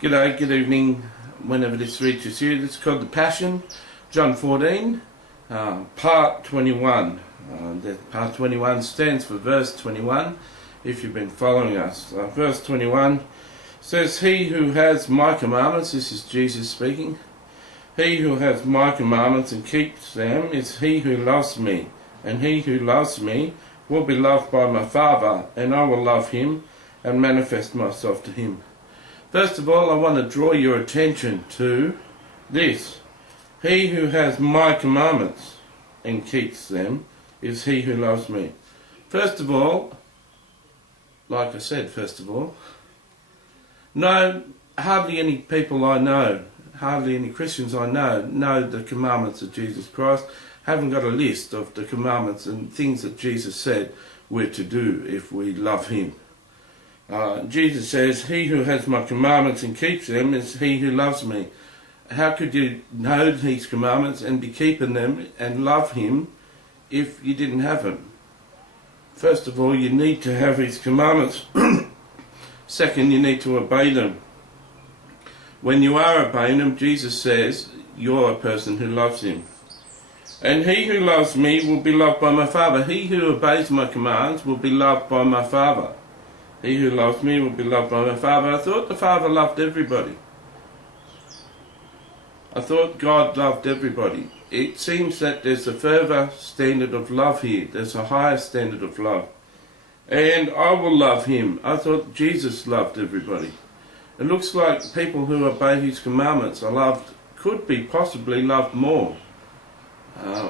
G'day, good evening, whenever this reaches you. This is called The Passion, John 14, part 21. Part 21 stands for verse 21, if you've been following us. Verse 21 says, "He who has my commandments," this is Jesus speaking, "he who has my commandments and keeps them is he who loves me. And he who loves me will be loved by my Father, and I will love him and manifest myself to him." First of all, I want to draw your attention to this. He who has my commandments and keeps them is he who loves me. First of all, like I said, no, hardly any people I know, hardly any Christians I know the commandments of Jesus Christ, haven't got a list of the commandments and things that Jesus said we're to do if we love him. Jesus says, "He who has my commandments and keeps them is he who loves me." How could you know his commandments and be keeping them and love him if you didn't have them? First of all, you need to have his commandments. Second, you need to obey them. When you are obeying them, Jesus says, you're a person who loves him. "And he who loves me will be loved by my Father." He who obeys my commands will be loved by my Father. He who loves me will be loved by my Father. I thought the Father loved everybody. I thought God loved everybody. It seems that there's a further standard of love here. There's a higher standard of love. "And I will love him." I thought Jesus loved everybody. It looks like people who obey his commandments are loved, could be possibly loved more.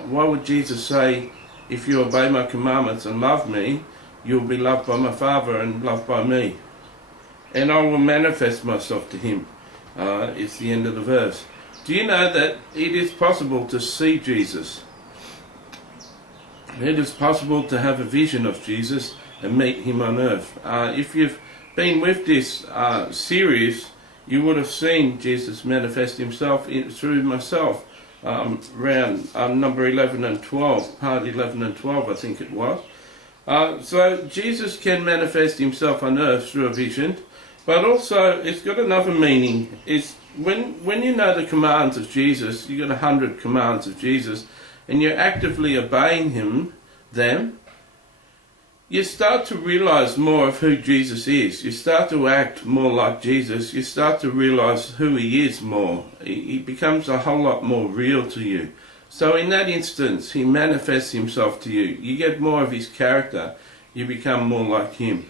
Why would Jesus say, "If you obey my commandments and love me, you'll be loved by my Father and loved by me, and I will manifest myself to him"? It's the end of the verse. Do you know that it is possible to see Jesus? It is possible to have a vision of Jesus and meet him on earth. If you've been with this series, you would have seen Jesus manifest himself through myself around number 11 and 12, part 11 and 12 I think it was. So Jesus can manifest himself on earth through a vision, but also it's got another meaning. It's when you know the commands of Jesus, you've got 100 commands of Jesus, and you're actively obeying them, you start to realize more of who Jesus is. You start to act more like Jesus. You start to realize who he is more. He becomes a whole lot more real to you. So in that instance, he manifests himself to you. You get more of his character. You become more like him.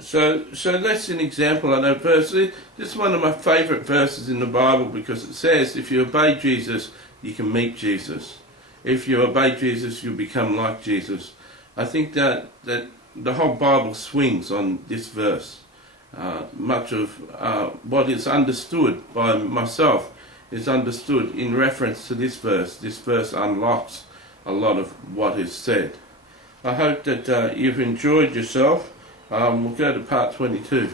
So that's an example of that verse. This is one of my favourite verses in the Bible because it says if you obey Jesus, you can meet Jesus. If you obey Jesus, you become like Jesus. I think that the whole Bible swings on this verse. Much of what is understood by myself is understood in reference to this verse. This verse unlocks a lot of what is said. I hope that you've enjoyed yourself. We'll go to part 22.